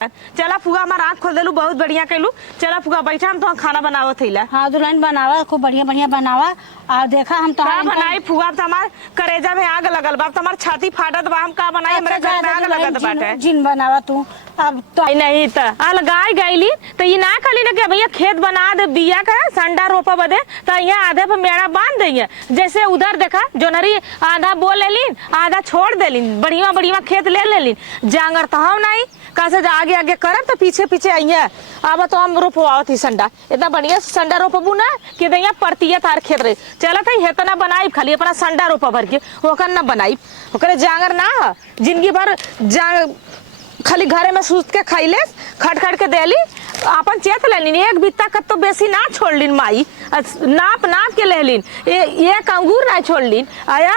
चला फुआ हमारा आँख खोल देलू, बहुत बढ़िया कैलू। चला फुआ बैठा, हम तो खाना बनावत थैला। हाँ दुल्हन बनावा, खूब बढ़िया बढ़िया बनावा। और देखा हम तो का बनाई फुआ, तो हमार करेजा में आग लगल बा, तो हमार छाती फाटत बा। हम का बनाई, हमरे घर में आग लगत बाटे। जिन बनावा तू अब तो नहीं त अलगाई गईली तो ये ना कहली ना कि भैया खेत बना दे, बिया का संडा रोपा बदे, तो यहाँ आधे पे मेड़ा बांध देंगे। जैसे उधर देखा जोनरी आधा बोल लेलिन, आधा छोड़ देलिन, बढ़िया बढ़िया खेत ले लेलिन। जांगर तो हम नहीं कैसे आगे आगे करब तो पीछे पीछे आइए। अब तो हम रोपवाओ थी संडा, इतना बढ़िया संडा रोपबू ना कि दैया पड़ती है तार खेत रहे। चला था हेतना बनाई, खाली अपना संडा रोपा भर के ओकर ना बनाई, ओकरे जांगर ना जिंदगी भर जांग खाली घरे में सूत के खाइले, खट खट के देली, अपन चेत लेलिन। एक बित्ता कत तो बेसी ना छोड़लिन माई, नाप नाप के लेलिन, एक अंगूर ना छोड़लिन। आया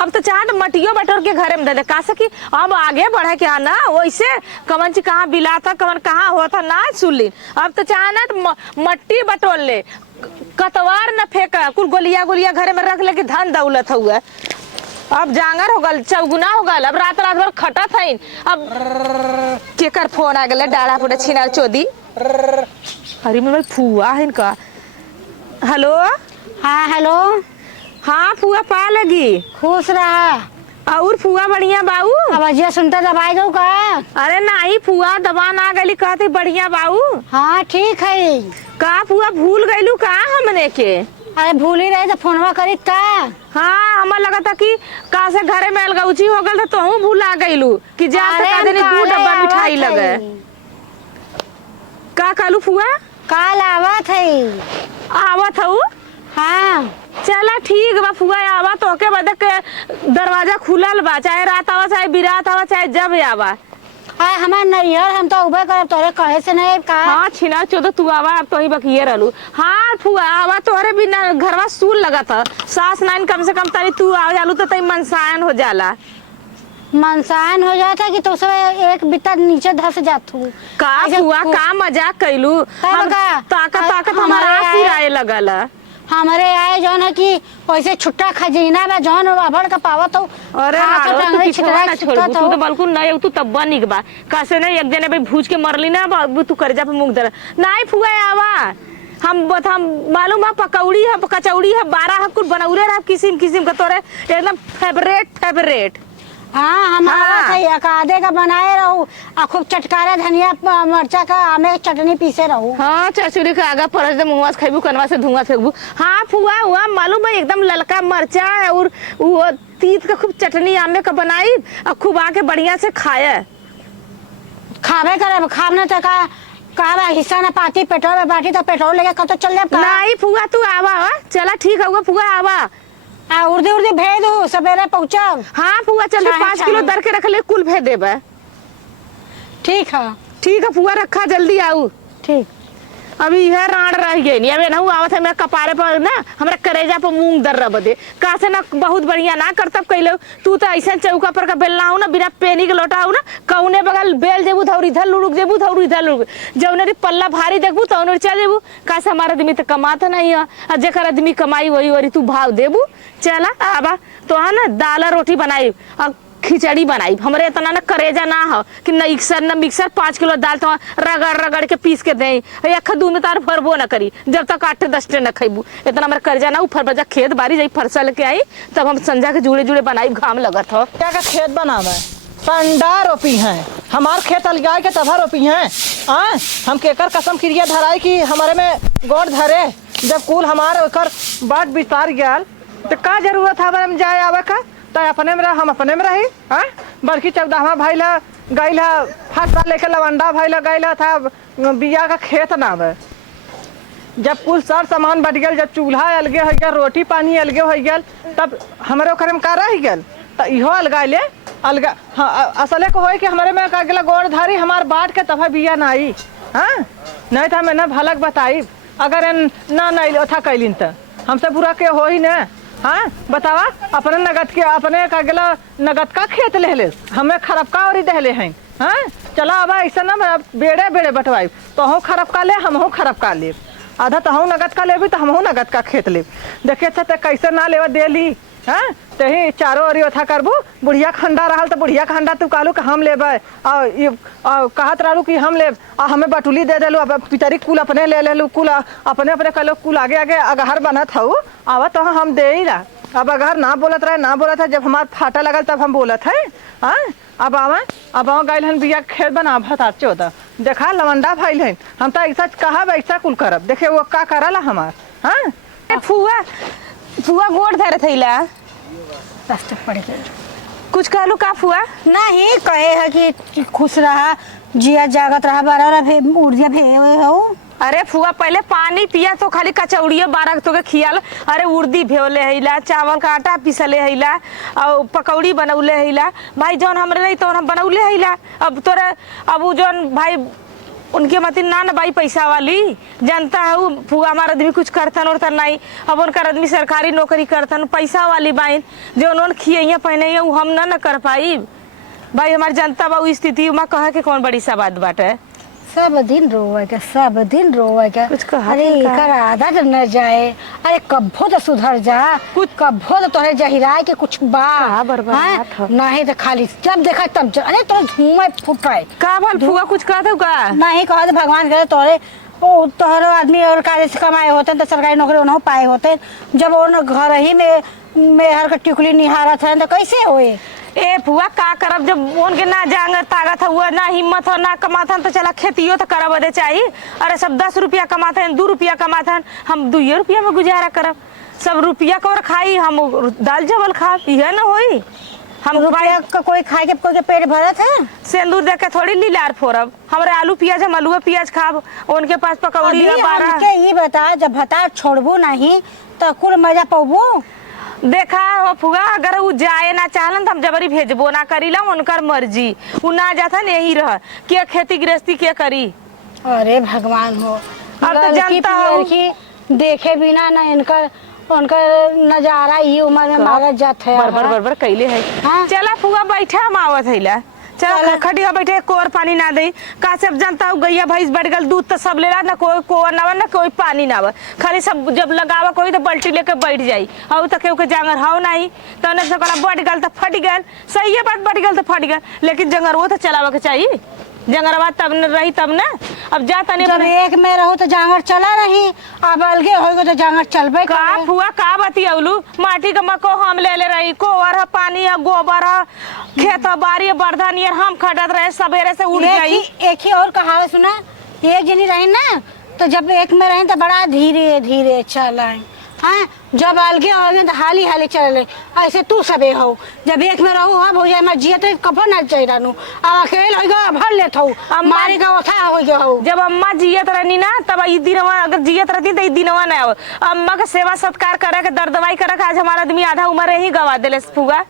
अब तो चाहत मटियो बटोर के घरे में दे दे, कासे कि अब आगे बढ़े के ना वैसे कमन ची कहाँ बिलाता कमन कहाँ होता ना सुनलिन। अब तो चाहना मट्टी बटोर ले, कतवार न फेंका, कुल गोलिया गोलिया घरे में रख ले कि धन दौलत हुआ। अब जांगर हो गल, चौगुना हो गल, अब रात रात भर खटा था। अब केकर फोन आ गया, डाड़ा पुड़ा छिनार चोदी। अरे मेरे फुआ है इनका। हेलो हाँ हेलो। हाँ फुआ पा लगी, खुश रहा। और फुआ बढ़िया बाबू। आवाजिया सुनता दवाई दो का? अरे नहीं फुआ, दबा ना गली, कहती बढ़िया बाबू। हाँ ठीक है। का फुआ भूल गईलू का हमने के? अरे भूल ही रहे तो फोनवा करी का। हाँ हमार लगा था कि का से घरे में अलगौची हो गल, तो तू भूला गईलू कि जा दू डब्बा मिठाई लगे। का कहलू फुआ? काल आवत है। आवत हूँ? हाँ चला ठीक बा फुआ, आवा तो के बदक के दरवाजा खुलल बा, चाहे रात आवा चाहे बिरात आवा चाहे जब आवा। हाँ हमार नैहर, हम तो उबे करब तोरे कहे से नहीं का। हाँ छिना चोदो तू आवा, अब तो ही बकिए रहलू। हाँ फुआ आवा, तोहरे बिना घरवा सूल लगा था, सास नाइन कम से कम तारी तू आ जालू तो तई मनसायन हो जाला। मनसान हो जाता कि तो सब एक बित्ता नीचे धस जात हूँ। का फुआ का मजाक कैलू, हम ताकत ताकत हमारा सिराए लगल। हमारे आए जौन है कि वैसे छुट्टा खजीना बा जौन अभड़ का पावत हो। अरे तू पिछवा ना छोड़, तू तो बिल्कुल नहीं, तू तब्बा निक बा। कैसे नहीं एक जने भाई भूज के मरली ना बाबू, तू कर जा पे मुंह दर नहीं फुआ आवा। हम मालूम है पकौड़ी है कचौड़ी है 12 कुल बनौरे रहा किस्म किस्म का, तोरे एकदम फेवरेट फेवरेट। हाँ हमारा हाँ। आधे का बनाए रहूं और खूब चटकारा धनिया मरचा का आमे चटनी पीसे रहूं। हाँ चचुरी का आगा परस दे मुंहवा से खइबू, कनवा से धुआं फेंकबू। हाँ फुआ हुआ मालूम है एकदम ललका मरचा और वो तीत का खूब चटनी आमे का बनाई और खूब आके बढ़िया से खाए। खावे करे खावने तो का हिस्सा ना पाती पेट्रोल में बाटी तो पेट्रोल लेके कतो चल जाए। नहीं फुआ तू आवा, चला ठीक है फुआ आवा। उर्दी उर्दी भेज दू सवेरे पहुँचब। हाँ फुआ चल 5 किलो दर के रख ले, कुल भेज देबे। ठीक है फुआ रखा जल्दी आऊ। ठीक अभी यह राण रह गई नहीं, अबे नहु आवत है मेरे कपारे पर ना, हमरा करेजा पर मूंग दर रब दे का से ना बहुत बढ़िया ना करतब कैलो। तू तो ऐसा चौका पर का बेलना हो ना, बिना पेनी के लोटा हो ना, कौने बगल बेल जेबू धौर इधर लुढ़क जेबू धौर इधर लुढ़क, जौनरी पल्ला भारी देखबू तौनरी चल जेबू। का से हमारा आदमी तो कमाता नहीं है, और जेकर आदमी कमाई वही वरी तू भाव देबू। चला आबा तो है ना दाल रोटी बनाई और खिचड़ी बनाई। हमरे इतना ना करेजा ना हो कि न मिक्सर 5 किलो दाल तो रगड़ रगड़ के पीस के दे, अखा दूध में तार भरबो ना करी जब तक 8-10 न खइबू। इतना हमारे करेजा ना ऊपर बजा खेत बारी जाई फरसा लेके आई, तब हम संजा के जुड़े जुड़े बनाई, घाम लगत हो। क्या का खेत बनावे संडा रोपी है, हमार खेत अलगाए के तभा रोपी है। हम केकर कसम क्रिया धराई कि हमारे में गोड़ धरे, जब कुल हमारे बाट बितार गया तो का जरूरत है जाए आवे का, तो अपने में हम अपने में रही। हाँ बल्कि 14वां भाई ला गई ला फटवा लेके लवंडा भाई ला गई ला था बिया का खेत ना बे। जब कुल सर सामान बढ़ गया, जब चूल्हा अलगे हो गया, रोटी पानी अलगे हो गया, तब हमारे ओखरे में का रह गया, तो इहो अलगा ले अलगा। हाँ असले को हो कि हमारे में का गला गोड़ धारी हमार बाट के तब बिया ना आई। हाँ नहीं था मैं ना भलक बताई, अगर ना नहीं था कैलिन तो हमसे बुरा के हो ही ना। हाँ बतावा अपने नगद के अपने का गला नगद का खेत ले ले, हमें खरबका और दहले हैं। हाँ चला अब ऐसा ना बेड़े बेड़े बटवाई, तो हूँ खरबका ले हम खरबका ले, आधा तो हूँ नगद का ले भी तो हम नगद का खेत ले। देखे थे तो कैसे ना लेवा दे ली, हाँ तो ही चारों ओरी ओथा करबू बुढ़िया खंडा रहल तो बुढ़िया खंडा तू कहलू कि हम लेबै और ये कहत रहलू कि हम लेब आ हमें बटुली दे देलू अब पितरी कुल अपने ले लेलू कुल अपने अपने कहलो कुल आगे आगे अगहर बनत हऊ आवा तो हम दे ही ला अब अगर ना बोलत है जब हमार फाटा लगल तब हम बोलत है हाँ अब आवा गइल हन बिया खेत बनाभत आचे होता देखा लवंडा भइल है हम तो ऐसा कहब ऐसा कुल करब देखे वो का करला हमार हाँ फुआ फुआ गोड़ धरे थैला रास्ते पड़ गए कुछ कहलू का फुआ नहीं कहे है कि खुश रहा जिया जागत रहा बारा ऊर्जा भे हो। अरे फुआ पहले पानी पिया तो खाली कचौड़िया बारह तो के खियाल अरे उर्दी भेवले हैला चावल का आटा पिसले हैला और पकौड़ी बनौले हैला भाई जौन हमरे नहीं तो हम बनौले हैला अब तोरा अब उ जौन भाई उनके मती ना भाई पैसा वाली जनता है वो फुआ हमारा आदमी कुछ करतन उड़तन नहीं अब उनका आदमी सरकारी नौकरी करतन पैसा वाली बाइन जो उन्होंने खिया पहने वो हम ना कर पाई भाई हमारी जनता बा स्थिति में कहे के कौन बड़ी सा बात बाटे सब दिन रोवेगा कुछ कहा अरे एकर आदत न जाए अरे कब्बो तो सुधर जा कुछ कब्बो तो तोरे जहिराए के कुछ बा का बर्बाद हाँ? नहीं तो खाली जब देखा तब अरे तो धुआं फुटाए का भल फुआ कुछ कहते हो का नहीं कहा तो भगवान करे तोरे ओ तोहरो आदमी और कार्य से कमाए होते तो सरकारी नौकरी उन्हों पाए होते जब वो घर ही में हर का टिकुली निहारत है तो कैसे होए ए फुआ का करब जब उनके ना जांग ताकत हुआ ना हिम्मत हो ना कमाथन तो चला खेतियो तो करब दे चाहिए अरे सब 10 रुपया कमाथन 2 रुपया कमाथन हम 2 रुपया में गुजारा करब सब रुपया कर खाई हम दाल चावल खा यह ना होई हम रुपया का कोई खाए के कोई के पेट भरत है सिंदूर देख के थोड़ी लीलार फोरब हमरे आलू प्याज हम आलू प्याज खाब उनके पास पकौड़ी है 12 हमके ये बता जब भता छोड़बू नहीं तो कुल मजा पाबू देखा हो फुआ अगर वो जाए ना चाहलन तो हम जबरी भेजबो ना करीला उनकर मर्जी वो ना जाथन यही रह के खेती गृहस्थी के करी अरे भगवान हो अब तो जनता हो देखे बिना ना इनकर उनकर नजारा ही उम्र में मारत जात है बरबर कैले है हाँ? चला फुआ बैठा हम आवत हैला चल खटिया बैठे कोर पानी ना दे का सब जनता हो गैया भैंस बढ़ गल दूध तो सब लेला ना कोई कोर ना ना कोई पानी ना खाली सब जब लगावा कोई तो बाल्टी लेके बैठ जाई और तो केहू के जांगर हाउ नहीं तो ने सकला बढ़ गल तो फट गल सही है बात बढ़ गल तो फट गल लेकिन जंगर वो तो चलावा के चाहिए जंगरवा तब न रही तब ना अब जा तने जब एक में रहू तो जांगर चला रही अब अलगे होएगा तो जांगर चलबे का फुआ का बतियौलू माटी का मको हम ले रही कोवर है पानी है गोबर है खेत बारी है बर्धन यार हम खटत रहे सवेरे से उड़ गई एक ही और कहावत सुना एक जनी रही ना तो जब एक में रही तो बड़ा धीरे धीरे चला हाँ जब अलगे होगे तो हाली हाली चल ऐसे तू सबे हो जब एक में रहू अब हो जाए मैं जियत कभो ना चाहिए रहू अब अकेले होगा भर लेत हो मारे का ओथा हो गया हो जब अम्मा जियत रहनी ना तब ई दिनवा अगर जियत रहती तो ई दिनवा ना हो अम्मा का सेवा सत्कार करे के दर्द दवाई करे के आज हमारा आदमी आधा उम्र ही गवा देले फुआ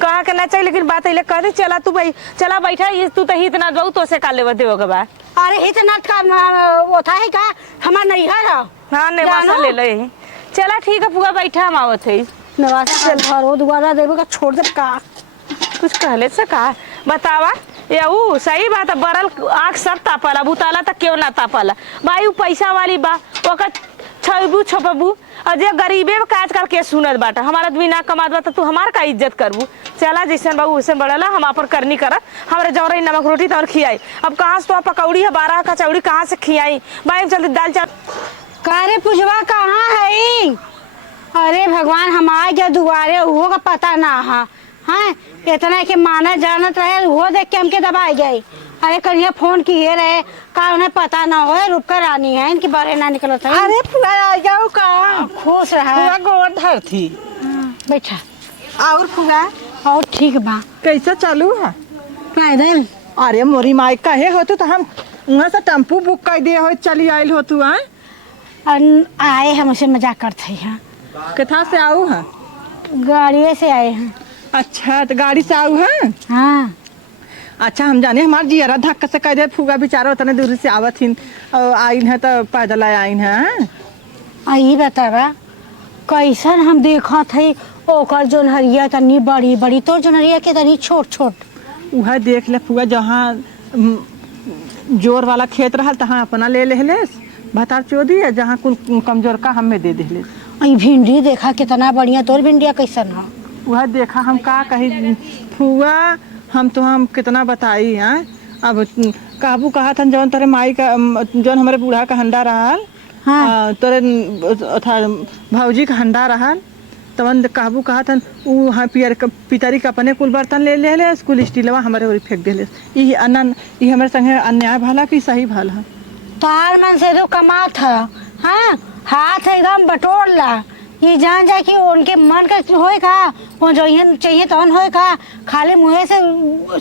कहा के ना चाहिए लेकिन बात है कह दे चला तू भाई चला बैठा ये तू तो हित ना दो तो से काले देव के बा अरे हित ना का ओथा है का हमार नैहर है हां नेवासा ले ले चला ठीक है फुआ बैठा हम आवत है नवासा चल घरो दोबारा देबे का छोड़ दे का कुछ कहले से का बतावा या ऊ सही बात है बरल आँख सब तापला बुताला तक क्यों ना तापला भाई ऊ पैसा वाली बा ओकर छबू छपबू और जे गरीबे काज करके सुनत बाटा हमारा आदमी ना कमात बा तू हमार का इज्जत करबू चला जैसन बाबू वैसन बढ़ला हम अपन करनी करत हमारे जौरई नमक रोटी तो खियाई अब कहाँ से तो पकौड़ी है 12 का चौड़ी कहाँ से खियाई भाई जल्दी दाल चावल कारे पुजवा कहाँ है अरे भगवान हम आ गया दुआरे वो का पता ना हा हाँ इतना के माना जानत रहे वो देख के हमके दबाई गई अरे कल फोन किए रहे का उन्हें पता ना हो रुक रानी है इनके बारे ना निकलत है अरे फुआ आ जाओ का खुश रहा फुआ गोड़ धर थी बैठा और फुआ और ठीक बा कैसे चालू है पैदल अरे मोरी माई कहे हो तो हम वहाँ से टेम्पू बुक कर दिए हो चली आयल हो तू आए हम उसे मजाक करते हैं कथा से आऊ है गाड़िए से आए हैं अच्छा तो गाड़ी से आऊ है हाँ अच्छा हम जाने हमार जियरा धक्का से कह दे फुगा बेचारा उतने दूर से आवत हिन आइन है तो पैदल आइन है आई बतावा कैसन हम देखा थे ओकर जोनहरिया तनी बड़ी बड़ी तो जोनहरिया के तनी छोट छोट वह देख ले फुआ जहाँ जोर वाला खेत रहा तहाँ अपना ले ले भतार चोदी है जहाँ कुल कमजोर का हमें दे दे भिंडी देखा कितना बढ़िया तोर भिंडिया कैसन है वह देखा हम का कही फुआ, हम कितना बताई हैं। अब काबू कहा था जौन तेरे माई का जौन हमारे बूढ़ा का हंडा रहल, हाँ। तोरे था भौजी का हंडा रहल, तवन काबू कहा था उ हाँ पितरी का अपने कुल बर्तन ले स्कूल स्टीलवा हमारे ओरी फेंक देले। ई अनन ई हमारे संगे अन्याय भला कि सही भला? तार मन से तो कमात है, हाँ, हाथ एकदम बटोर ला। ये जान जा कि उनके मन का होए का, वो जो ये चाहिए तवन होए का, खाली मुँह से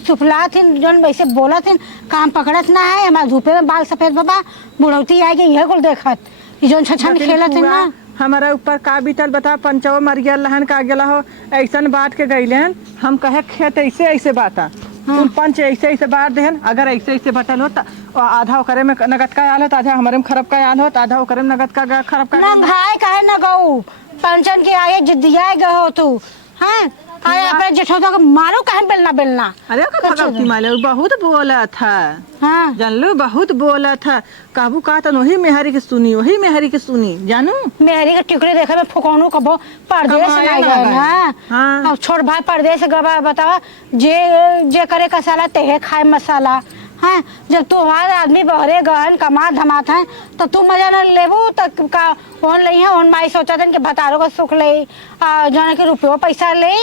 सुफला थी जौन वैसे बोला थी, काम पकड़त ना है। हमारे धूपे में बाल सफेद बाबा, बुढ़ौती आएगी यह कुल देखत, ये जौन छछन खेलत है ना। हमारा ऊपर का बीतल बता, पंचवा मर गया लहन का गेला हो, ऐसन बात के गईलेन हम कहे खेत ऐसे बाता कुल पंच ऐसे बांट देहन। अगर ऐसे बटल हो तो आधा ओकरे में नगद का आल हो, आधा हमारे में खरब का आल हो, आधा ओकरे में नगद का खरब का। ना भाई कहे ना गऊ पंचन के आगे जिद्दिया गहो तू, हाँ, अरे अपने जेठौता को मारो कहे बेलना। अरे ओकर भगवती माले बहुत बोला था, हाँ, जानलू बहुत बोला था। काबू कहा था वही मेहरी के सुनी जानू। मेहरी के टुकड़े देखे में फुकौनू कबो परदेश कमाए नहीं ना गए गए। ना। हाँ। अब छोड़ भाई परदेश गवा बतावा, जे करे कसाला तेहे खाए मसाला। हाँ, जब तू हर आदमी बहरे गहन कमा धमात है तो तू मजा न लेबू तक का ओन लई है। ओन माई सोचा कि भतारो का सुख ले, जाने के रुपयो पैसा ले,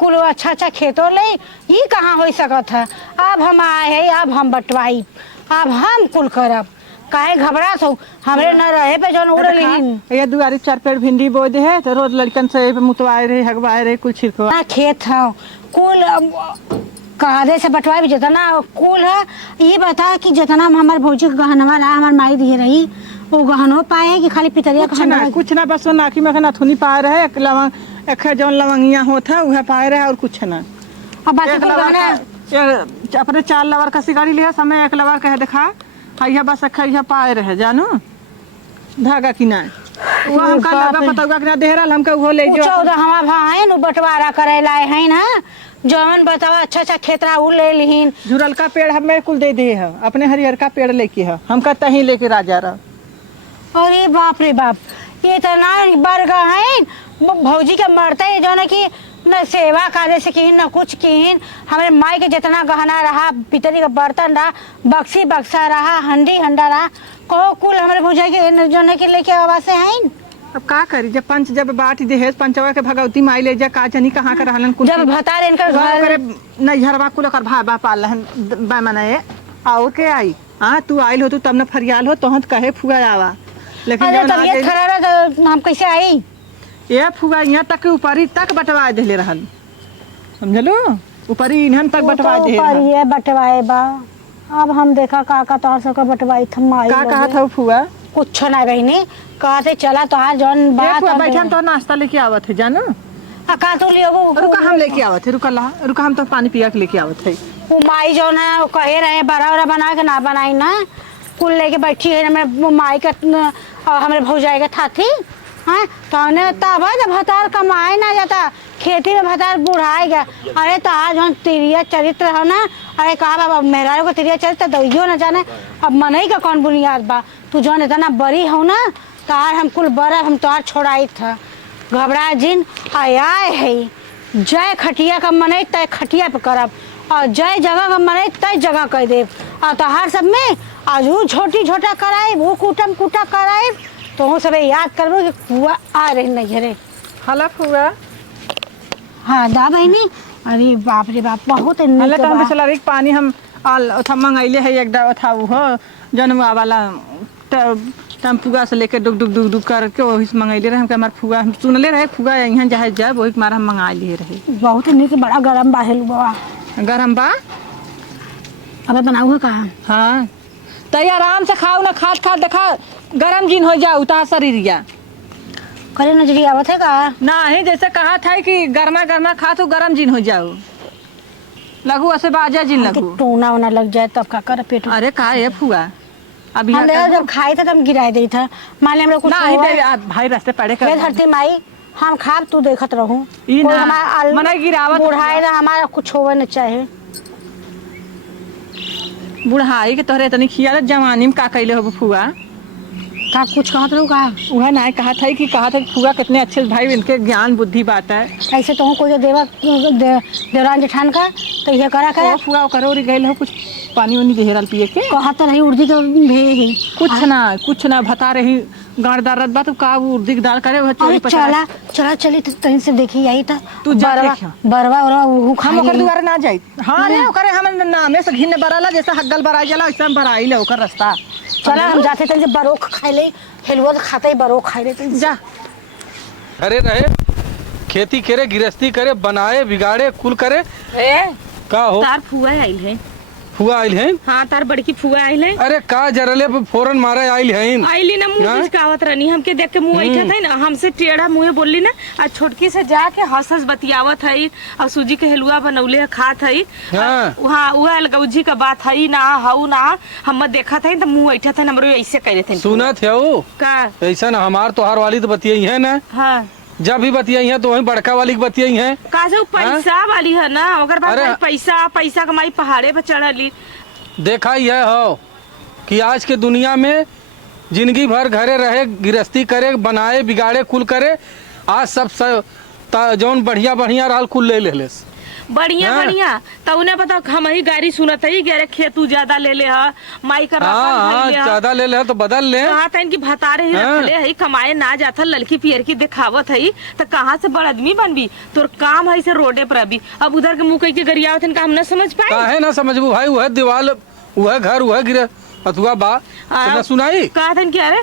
कुल अच्छा खेतों ले, ये कहाँ हो सकत है। अब हम आए है, अब हम बटवाई, अब हम कुल करब, काहे घबरात हो हमरे न रहे पे जौन उड़े लेकिन ये दुआरी 4 पेड़ भिंडी बो दे है तो रोज लड़कन से मुतवाए रहे हगवाए रहे कुल छिड़कवा ना खेत है कुल कादे से बटवाए भी जितना कुल है। ये बता कि जितना हमारे भौजी का गहनवा रहा हमारे माई दिए रही वो गहनो पाए कि खाली पितरिया कुछ ना बस वो नाकी में नथुनी पाए रहे, एक लवंग एक जौन लवंगिया होता वह पाए रहे और कुछ ना। अब बाकी एक कुल लवर गहना का- अपने 4 लवर का सिगारी लिया समय एक लवर कहे देखा हइया बस अखा पाए रहे जानू धागा की ना वो हमका लगा पतौगा के ना देहरल हमका वो ले जो 14 हमारा भाई नु बंटवारा करे लाए हैं ना। जौन बतावा अच्छा खेतरा उ ले लिहिन। झुरल का पेड़ हमें कुल दे दे है, अपने हरियर का पेड़ लेके है हमका तही लेके राजा रहा। अरे बाप रे बाप, ये तो ना बरग है भौजी के मरते है जो कि न सेवा करे से किन न कुछ किन। हमारे माई के जितना गहना रहा, पितरी का बर्तन रहा, बक्सी बक्सा रहा, हंडी हंडा रहा, कहो कुल हमारे भौजा के जो के लेके आवा से हैं। अब का करी जब पंच जब बाट दहेज पंचवा के भगवती माई ले जा का जनी कहाँ के रहलन कुल जब भतार इनका घर नहीं झरवा कुल कर भाई पाल रहन मनाए और के आई। हाँ तू आइल हो तू तब न फरियाल हो तो कहे फुआ आवा, लेकिन अरे जब ना तबीयत खराब है तो हम कैसे आई। ये फुआ यहाँ तक के ऊपरी तक बटवा देले रहन, समझलो ऊपरी इन्हन तक बटवा दे रहन। ये बटवाए बा अब हम देखा काका तोहर सब का बटवाई थमाई का कहा था फुआ कुछ ना बहनी कहते चला तो आज जौन बात बैठे हम तो नाश्ता लेके आवत है जानू। का तू लियो रुका हम लेके आवत है, रुका हम तो पानी पिया के लेके आवत है। वो माई जौन है वो कहे रहे बड़ा बड़ा बना के ना बनाई ना कुल लेके बैठी है हमें माई का हमारे भौजाई का था थी। हाँ तो तब जब भतार कमाए ना जाता खेती में भतार बुढ़ाए गया। अरे तो आज जौन तिरिया चरित्र है ना, अरे कहा बाबा मेहरा को तिरिया चरित्र दइयो ना जाने अब मनई का कौन बुनियाद बा। तू जौन इतना बड़ी हो ना तार हम कुल बड़ा हम तोहार छोड़ाई था घबरा जिन आए है। जय खटिया का मने तय खटिया पे करब और जय जगह का मने तय जगह कह देव और तोहार सब में आज वो छोटी छोटा कराए वो कूटम कूटा कराए तो हम सब याद करबो कि फुआ आ रही नहीं रे। हला फुआ हाँ दा बहनी। अरे बाप रे बाप बहुत हला तो हम चला रे पानी हम आल था मंगाइले है एक दा था वो जनवा वाला तम फुगा से लेके डुग डुग डुग डुग करके वही से मंगाइले रहे हमके हमार फुगा हम सुनले रहे फुगा यहाँ जहाँ जाए वही मारा हम मंगा लिए रहे। बहुत निक बड़ा गरम बाहेल बाबा गरम बा अबे बनाऊंगा कहाँ। हाँ तय आराम से खाओ ना खाद खाद देखा गरम जिन हो जाओ उतार शरीरिया करे नजरी आवत है का नहीं जैसे कहा था कि गर्मा गर्मा खा तो गरम जिन हो जाओ लगू ऐसे बाजा जिन लगू टूना उना लग जाए तब का कर पेट। अरे का है फुआ अब हम जब खाई था तब गिराए दी था मान लिया कुछ नहीं दे भाई रास्ते पड़े कर धरती माई हम खाब तू देखत रहूं ई ना मने गिरावत बुढ़ाए ना हमारा कुछ होवे न चाहे बुढ़ाई के तोहरे तनी खिया जवानी में का कैले हो फुआ का कुछ कहत रहू का? वह ना कहा था कि फुआ कितने अच्छे भाई, इनके ज्ञान बुद्धि बात है। ऐसे तो कोई देवरान जेठान का तो ये करा कर फुआ करो गए हो कुछ पानी वानी घेरल पिए के कहत रही उर्दी के भी कुछ ना बता रही गाड़दार रत बा तो का उर्दी दाल करे अरे चला चली तो तहीं से देखी आई तो तू जा बरवा देखियो। बरवा वो हम ओकर दुआरे ना जाई। हां रे ओकरे हम नामे से घिने बराला जैसे हग्गल बराई जाला वैसे हम बराई ले ओकर रास्ता। चला हम जाते तहीं से बरोख खाए ले हेलवा तो खाते ही बरोख खाए ले जा। अरे रहे खेती करे गृहस्थी करे बनाए बिगाड़े कुल करे का हो। तार फुआ आइल है। फुआ आइल है? हाँ तार बड़की फुआ आइल है। अरे का जरले पे फौरन मारे आइल है। आइली ना मुंह मुस्कावत रहनी, हमके देख के मुंह ऐठत है ना, हमसे टेढ़ा मुंह बोली ना, आ छोटकी से जाके हंस हंस बतियावत है और सूजी के हलवा बनौले है खात है। हाँ वह अलगौजी का बात है ना, हाउ ना हम देखत है तो मुंह ऐठत है, हमरो ऐसे करे थे। सुनत है वो का ऐसा ना हमार तोहार वाली तो बतियाई है ना। हाँ जब भी बतियाई है तो वही बड़का वाली की बतियाई है। का जो पैसा वाली है ना, अगर बात पैसा कमाई पहाड़े पे चढ़ली। देखा ही है हो कि आज के दुनिया में जिंदगी भर घरे रहे गृहस्थी करे बनाए बिगाड़े कुल करे, आज सब जौन बढ़िया बढ़िया रहल कुल ले लेस बढ़िया तो उन्हें पता हम ही गाड़ी सुनत है गरे खेतू ज्यादा ले ले है माई का ज्यादा ले ले तो बदल ले। कहा था इनकी भतारे ही रखले है, कमाए ना जाता लड़की पियर की दिखावत है तो कहाँ से बड़ आदमी बनबी, तोर काम है से रोडे पर अभी। अब उधर के मुँह के गरिया हम न समझ पाए। काहे ना समझबू भाई, वह दीवार वह घर वह गिरे अथुआ बा तो सुनाई। कहा था कि अरे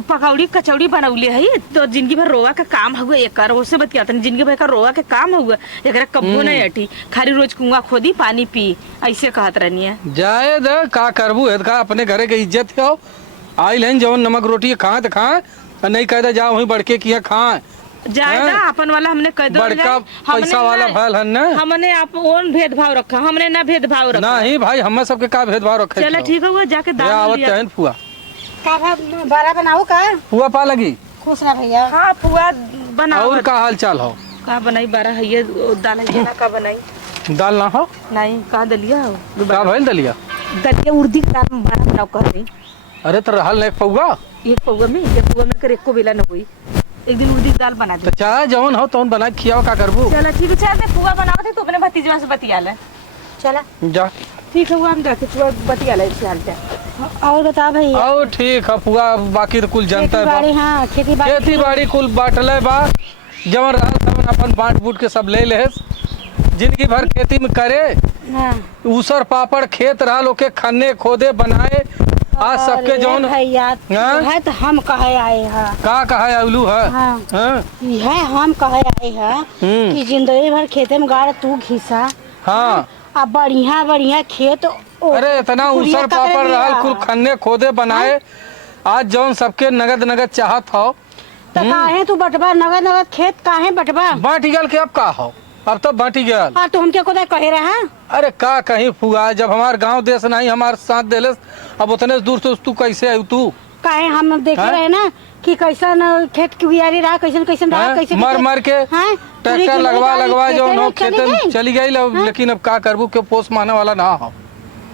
पकौड़ी कचौड़ी बनौली है तो जिंदगी भर रोवा का काम हुआ एक उससे बतिया जिंदगी भर का रोवा के काम हुआ एक कब्बो नहीं अटी, खाली रोज कुआं खोदी पानी पी ऐसे कहत रहनी है। जाए द का करबू है का अपने घरे के इज्जत है। आइल है जवन नमक रोटी खाए तो खाए, नहीं कह जा वही बड़के की खाए जाएगा अपन वाला हमने कह दो बड़का पैसा वाला भल है ना। हमने आप ओन भेदभाव रखा, हमने ना भेदभाव रखा। नहीं भाई हम सबके का भेदभाव रखे। चलो ठीक है जाके दाल लिया। फुआ का बारा बनाऊ का फुआ पा लगी खुश ना भैया। हाँ फुआ बनाओ। और का हाल चाल हो? का बनाई बारा है ये दाल है ना, का बनाई दाल ना हो नहीं का दलिया हो का भइल दलिया उर्दी का दाल बारा बनाओ कर रही। अरे तो रहल एक पौवा में कर एको बेला न हुई, एक दिन उर्दी दाल बना दे। तो चाहे जवन हो तो बना खियाओ का करबू। चलो ठीक है, चाहे फुआ बनाओ थे तो अपने भतीजवा से बतिया ले। चला जा ठीक है, वो हम जाके फुआ बतिया ले हाल चाल। और बता भैया। और ठीक है फुआ, बाकी तो कुल जनता है। हाँ खेती बाड़ी कुल बाटले बा, जवन रहल तवन अपन बांट बूट के सब ले ले। जिंदगी भर खेती में करे, ऊसर पापड़ खेत रहल ओके खन्ने खोदे बनाए। आज सबके जौन भैया है तो हम कहे आए हैं का कहे अवलू है। है हम कहे आए हैं कि जिंदगी भर खेते में गाड़ तू घिसा। हाँ अब बढ़िया खेत। अरे इतना ऊसर पापड़ रहल कुल खन्ने खोदे बनाए। आज जौन सबके नगद चाहत हो तो काहे तू बटवा नगद खेत काहे बटवा बांट गल के अब का हो, अब तो बांटी गया। हाँ तो हमके खुदा कहे रहा। अरे का कहीं फुआ, जब हमार गांव देश नहीं हमारे साथ देले, अब उतने दूर से तू कैसे आई तू? काहे हम देखे रहे ना कि कैसन खेत की बियारी रहा, कैसन रहा, कैसे मर के ट्रैक्टर लगवा जो हो खेत चली गई। लेकिन अब का करबू के पोस माने वाला ना हो।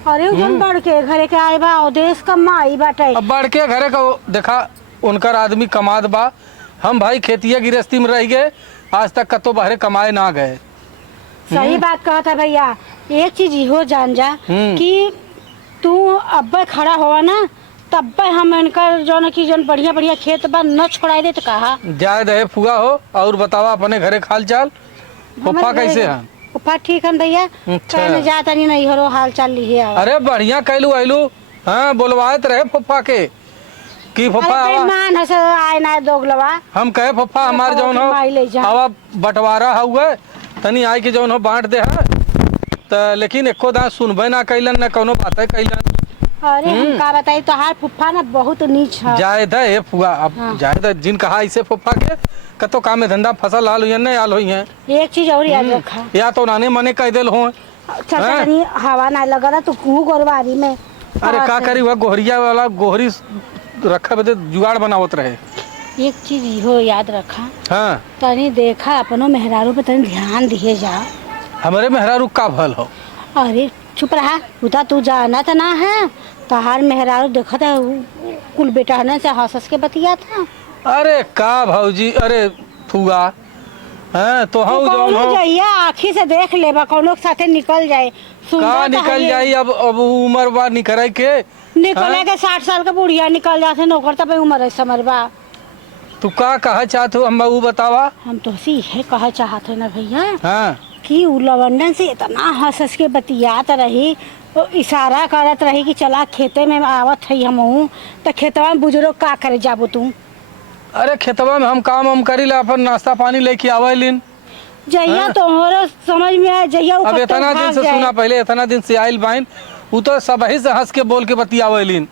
अरे उन बढ़ के घरे के आए बा देश कमाई बाटे। अब बढ़ के घरे का देखा उनकर आदमी कमाद बा, हम भाई खेतिया गृहस्थी में रह गए, आज तक कतो बाहरे कमाए ना गए। सही बात कहा था भैया। एक चीज हो जान जा कि तू अब खड़ा हुआ ना तब हम इनकर जो बढ़िया खेत बा न छोड़ाई दे तो कहा जाए दे फुआ हो। और बतावा अपने घरे खाल चाल फुफा कैसे है? फुफा ठीक है भैया, कहने जाता नहीं हो हाल चाल लिए। अरे बढ़िया कैलू आइलू। हाँ बोलवात रहे फुफा के कि फुफा आए ना दोगलवा। हम कहे फुफा हमार जौन हो हवा बंटवारा हुआ तनी आई के जौन हो बांट दे है तो, लेकिन एको दांत सुनबे ना कैलन, न कोनो बात कैलन। अरे हम का बताई तो हार फुफा ना बहुत नीच है। जाए दे फुआ, अब जाए दे जिन कहा ऐसे फुफा के कतो काम में धंधा फसल हाल हुई नहीं हाल हुई है। एक चीज और याद रखा, या तो नाने मने कह दिल हो हवा ना लगा ना तो गोरबारी में। अरे का करी वह गोहरिया वाला गोहरी रखा बदे जुगाड़ बनावत रहे। एक चीज हो याद रखा, हाँ तनी देखा अपनो मेहरारू पे तनी ध्यान दिए जा। हमारे मेहरारू का भल हो? अरे चुप रहा उता तू जाना था ना है तहार मेहरारू देखा था कुल बेटा से हंस के बतिया था। अरे का भौजी, अरे फुआ हैं तो हम जौन हो जाइए आँखी से देख लेबा कौनो के साथे निकल जाए का निकल जाई। अब उम्र बा निकरे के निकले के 60 साल का बुढ़िया निकल जाते नौकर तब उम्र है समरबा। तू का कहा चाहत हो अम्मा वो बतावा। हम तो है कहा चाहते ना भैया हाँ कि उ लवंडन से इतना हंस के बतियात रही तो इशारा करत रही कि चला खेते में आवत है हम तो खेतवा में बुजुर्ग का करे जाबो तू। अरे खेतवा में हम काम हम करी ला अपन नाश्ता पानी लेके आवेलिन जहिया तोहरो समझ में आए जहिया अब इतना दिन से सुना पहले इतना दिन से आइल बाइन वो तो सब ही से हंस के बोल के बतियावेलिन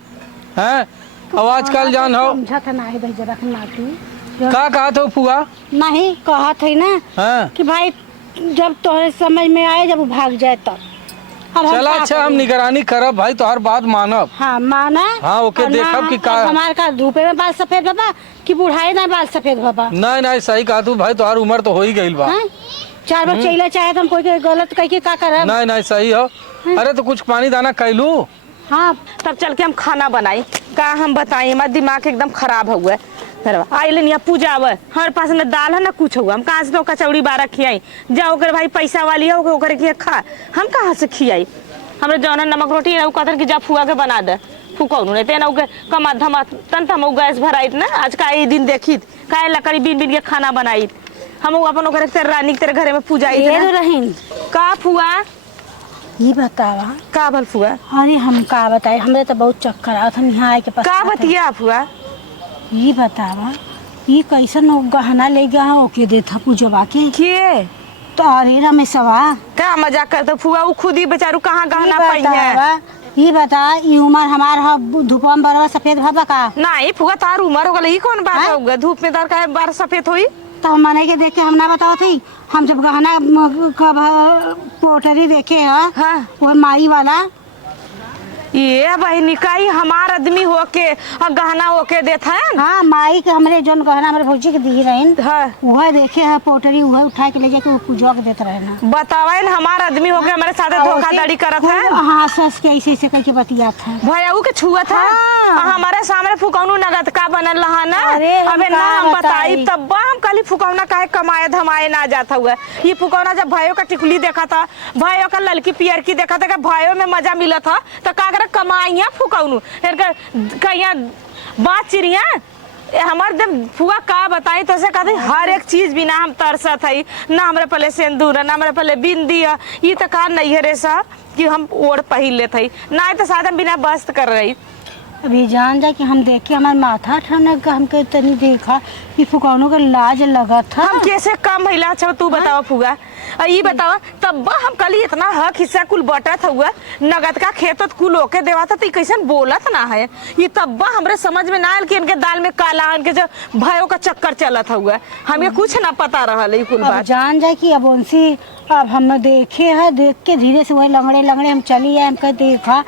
हैं। अब आजकल जान हो समझा था ना है भाई जरा ना तू का कहा था फुआ। नहीं कहा थे ना हाँ कि भाई जब तोहरे समझ में आए जब वो भाग जाए तब। चला अच्छा हम निगरानी करब भाई तो हर बात मानब। हाँ माना। हाँ ओके देखब कि का हमार का धूपे में बाल सफेद बाबा कि बुढ़ाई ना बाल सफेद बाबा। नहीं नहीं सही कहा तू भाई तुम्हारी उम्र तो हो ही गई बा। 4 बार चैला चाहे तो हम कोई के गलत कह के का करब। नहीं नहीं सही हो। अरे तो कुछ पानी दाना कैलू। हाँ तब चल के हम खाना बनाई का हम बताई हमारा दिमाग एकदम खराब हुआ है। आइले यहाँ पूजा हुआ हमारे पास न दाल है ना कुछ हुआ हम कहाँ से तो कचौड़ी 12 खियाई जाओ कर भाई पैसा वाली है ओकर के खा हम कहाँ से खियाई। हमारे जौन नमक रोटी है कतर की जा फुआ के बना दे फूकौनू नहीं तेना कमा धमा तन हम गैस भराई ना आज का दिन देखी का लकड़ी बीन बीन के खाना बनाई हम अपन ओकर तेरे रानी के तेरे घरे में पूजा रहीन का फुआ ये बतावा का भल फुआ। अरे हम का बताए हमरे तो बहुत चक्कर आवत हम यहाँ आए के पास का बतिया फुआ। ये बतावा ये कैसन गहना ले गया ओके देता पूजवा के तो अरे रमेशवा क्या मजाक करते फुआ वो खुद ही बेचारू कहाँ गहना पाई है। ये बता ये उम्र हमार धूपवा में बरवा सफेद भबा का नहीं फुआ तार उम्र हो गई कौन बात होगा धूप में तार का बार सफेद हुई तो हम मने के देख के हम ना बताओ थी हम जब गहना कब पोटरी देखे है हाँ। वो माई वाला ये बहनी का ही हमार आदमी होके और गहना होके देता है। हाँ माई के हमरे जोन गहना हमारे भौजी के दी रही वह देखे है पोटरी वह उठा के ले जाके वो पूजा के देते रहे ना बतावे न हमार आदमी होके हमारे साथ धोखाधड़ी करत है। हाँ सस के ऐसे ऐसे करके बतिया था भैया के छुआ था हमारे सामने फुकौनू नगद का बनल रहा ना अबे ना हम बताई तब हम कल फुकौना काहे कमाए धमाए ना जाता हुआ। ये फुकौना जब भाइयों का टिकुली देखा था भाइयों का ललकी पियर की देखा था भाइयों में मजा मिला था तो का कमाइया फुकौनू कहिया बात चिड़िया हमारे दम फुआ का बताई तो से कहते हर एक चीज बिना हम तरसत है ना हमारे पहले सिंदूर ना हमारे पहले बिंदी ये तो कहा नहीं है रे साहब कि हम ओढ़ पहिल लेते ना तो साधन बिना बस्त कर रही। अभी जान जा कि हम देख के हमारे माथा ठनक हमके तनी देखा कि फुकौनों का लाज लगा था। हम कैसे कम भइला अच्छा तू बताओ फुआ ये बतावा तब हम कल इतना हक हिस्सा कुल बटत हुआ नगद का खेत कुल ओके देवा था तो कैसे बोलत ना है ये तब हमरे समझ में ना आयल कि इनके दाल में काला इनके जो भाइयों का चक्कर चलत हुआ हमें कुछ ना पता रहा कुल बात। जान जाए कि अब उनसी अब हम देखे है देख के धीरे से वही लंगड़े लंगड़े हम चली आए हमके देखा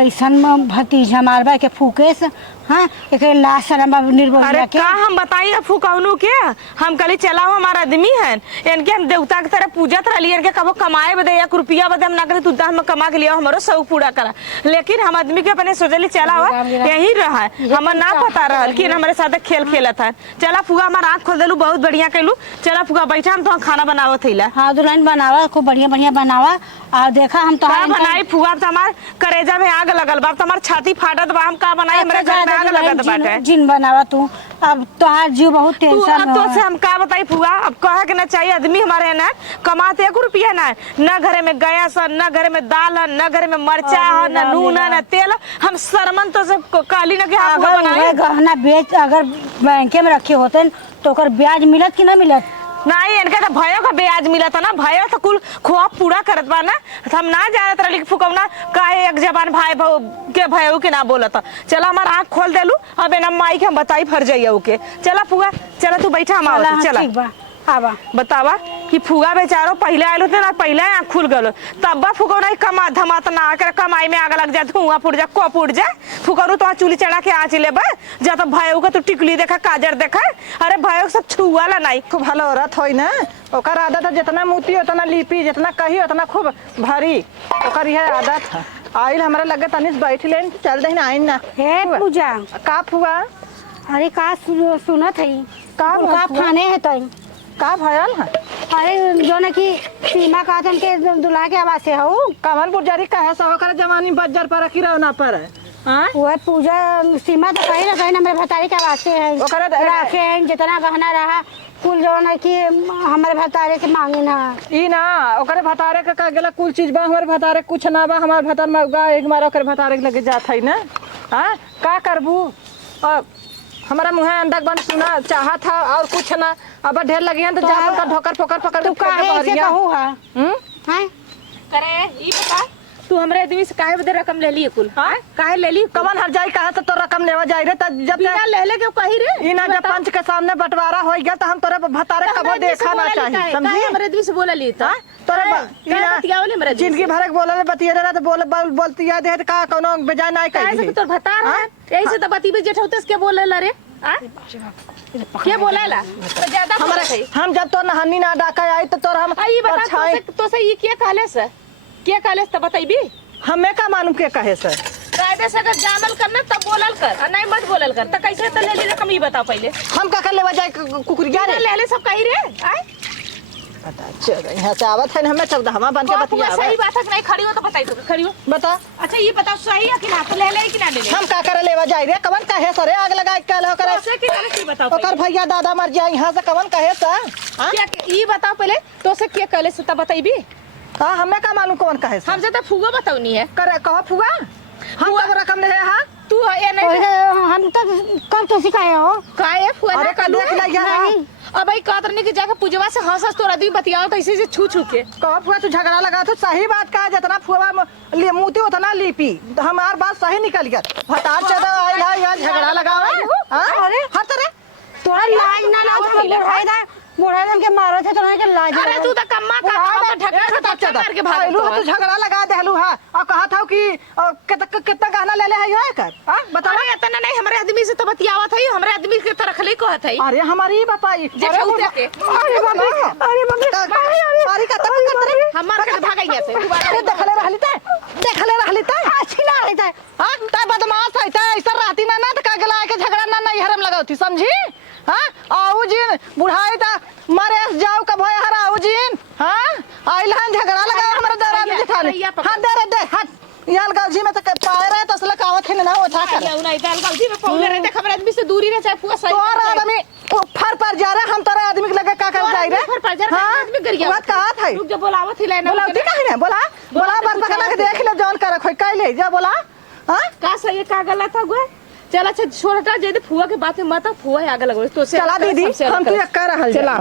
ऐसा भतीजा मारबा के फूके से हाँ एक लाश शर्म निर्भर। अरे का हम बताइए फुकौनू के हम कल चला हमारा आदमी है इनके हम देवता की तरह पूजत रही इनके कबो कमाए बदे 1 रुपया बदे हम ना करे तू हम कमा के लिया हमारो शौक पूरा करा लेकिन हम आदमी के अपने सोचली चला हुआ यही रहा हमें ना पता रहा कि हमारे साथ खेल खेला था। चला फुआ हमारा आँख खोल दिलू बहुत बढ़िया कैलू चला फुआ बैठा हम तो खाना बनावत थैला। हाँ दुल्हन बनावा खूब बढ़िया बढ़िया बनावा और देखा हम तो बनाई फुआ तो हमार करेजा में आग लगल बा हमार छाती फाटत बा हम का बनाई हमारे घर में आग लगत बाटे जिन बनावा तू अब तोहार जीव बहुत टेंशन तो से हम का बताई फुआ अब कहे के ना चाहिए आदमी हमारे ना कमाते 1 रुपया ना घरे में गैस ना घरे में दाल है ना घरे में मरचा है ना नून है ना तेल हम शर्मन तो से काली ना के गहना बेच अगर बैंक में रखे होते तो ओकर ब्याज मिलत कि ना मिलत नहीं इनका तो भयो का ब्याज मिला था ना भयो तो कुल ख्वाब पूरा करत बा ना हम ना जानत रही फुकौना काहे एक जबान भाई के भयो के ना बोला था। चला हमार आँख खोल देलू अब एना माई के हम बताई फर जाइए ओके चला फुआ चला तू बैठा हम आवत चला आवा बतावा कि फुगा बेचारो पहले आयल होते ना, पहले आँख खुल गलो तब फुकौ नहीं कमा धमात ना कर कमाई में आग लग जाए, धुआं फूट जाए, कप उड़ जाए। फुकरू तो चूल्ही चढ़ा के आँच ले जा तो भयो का तो टिकली देखा, काजर देखा, अरे भयो सब छुआला नहीं। खूब भलो औरत होई ना, ओकर आदत है जितना मूती उतना लीपी, जितना कही उतना खूब भरी, ओकर यह आदत है। आइल हमारा लगे तनिस बैठ लेन, चल दे आइन ना। हे पूजा, का फुआ? अरे का सुनत है का फाने है तई का भयल है? अरे जो ना कि सीमा का तन के दुल्हा के आवाज से हो कमल पुजारी कहे सो ओकर जवानी बज्जर पर की रहो ना पर हां वो पूजा सीमा तो कही रहे ना मेरे भतारी के आवाज से है ओकरे राखे जितना गहना रहा कुल जो ना कि हमारे भतारे के मांगे ना ई ना ओकरे भतारे के का गेला कुल चीज बा, हमारे भतारे कुछ ना बा, हमारे भतार मगा एक मार ओकरे भतारे के लगे जात है ना। हां का करबू? हमारा मुंह अंदर बन सुना चाहा था और कुछ ना, अब ढेर लगी हैं तो जा का ढोकर फोकर पकड़ तू काहे ऐसे कहू है हैं करे ई बता तू हमरे आदमी से काहे बदे रकम ले लिए कुल? हां काहे ले ली? कमन हर जाई कहा तो रकम लेवा जाई रे, त जब बिना ले ले के कही रे ई ना जब पंच के सामने बंटवारा हो गया तो हम तोरे भतारे कबो देखा ना चाहिए, समझी? हमरे आदमी से बोला ली था तोरे ई ना बतियावले हमरे जिंदगी भर के बोलले बतिया रे तो बोलती याद है का कोनो बेजा नहीं कैसे कही। तोर भतार है ऐसे तो बतीबे जेठ होते के बोले ला रे हां के बोलेला तो ज्यादा हमारे हम जब तो नहानी ना डाका आई तो तोर हम ई बता तो से ई के कहले से के कहले से बताइबी? हमें का मालूम के कहे से कायदे से अगर जामल करना तब बोलल कर और नहीं मत बोलल कर तो कैसे तो ले ले रकम ई बताओ पहले हम का कर लेवा जाए कुकुरिया रे ले ले सब कही रे आय पता चल यहाँ से आवत है हमें 14वां बन के बतिया सही बात है कि नहीं खड़ी हो तो बताई तो खड़ी हो बता। अच्छा ये बताओ सही है कि ना तो ले ले कि ना ले ले हम का करे लेवा जाए रे कवन कहे सरे आग लगा के कल करे से कि ना बताओ ओकर भैया दादा मर जाए यहाँ से कवन कहे सा हां क्या ये बताओ पहले तो से के कहले से तब बताइबी? हां हमें का मालूम कवन कहे सा हमसे तो फुगा बताऊनी है करे कहो फुआ हम तब रकम ले हां तू ये नहीं हम तो कब तो सिखाए हो काहे फुआ अरे का देख लिया नहीं अब भाई कातरने की जगह पूजवा से हंस हंस तो आदमी बतियाओ तो ऐसे छू छू के कहो फुआ तू झगड़ा लगा तो सही बात का जितना फुआ लिए मुती उतना लीपी हमार बात सही निकल गया भतार चदा आइल है यहाँ झगड़ा लगावा हां अरे हर तरह तोरा लाज ना लाज बुढ़ा दम के मारो थे तो नहीं के लाज अरे तू तो कम्मा का ढकना से तब मार के भाग तू झगड़ा लगा देलू हां और कहा था कि कितना गहना ले ले है यो कर हां बता अरे इतना नहीं हमारे आदमी से तो बतियावा था हमारे आदमी के तरह खले को है अरे हमारी बताई अरे मम्मी अरे का तक कर हमार के भागैया से अरे देखले रहली त अच्छी ना रही था हां ता बदमाश है त ऐसा राती ना ना त का गला के झगड़ा ना नहीं हरम लगावती समझी हां आऊ जिन बुढ़ाई ता मारे जाओ का भय हराऊ जिन हां आइल हन झगड़ा लगा हमरा दरा दे थाने हां दे हां याल गाजी में त पाए रहे तसला कावत है ना उठा कर नहीं दाल गाजी में पौले रहते खबर आदमी से दूरी रहे चाहे फुआ सही तोर आदमी फर पर जा रहा हम तोरा आदमी के लगे का कर जाई रे फर पर जा रहा आदमी गरिया बात कहा था रुक जा बोलावत ही लेना बोला काहे ना बोला बार पकड़ के देख ले जौन कर खोई काई ले जा बोला हां का सही का गलत है गो चल अच्छा छोटा जे फुआ के बात में मत फुआ आगे लगो तो से चला दीदी हम तू कर रहल चला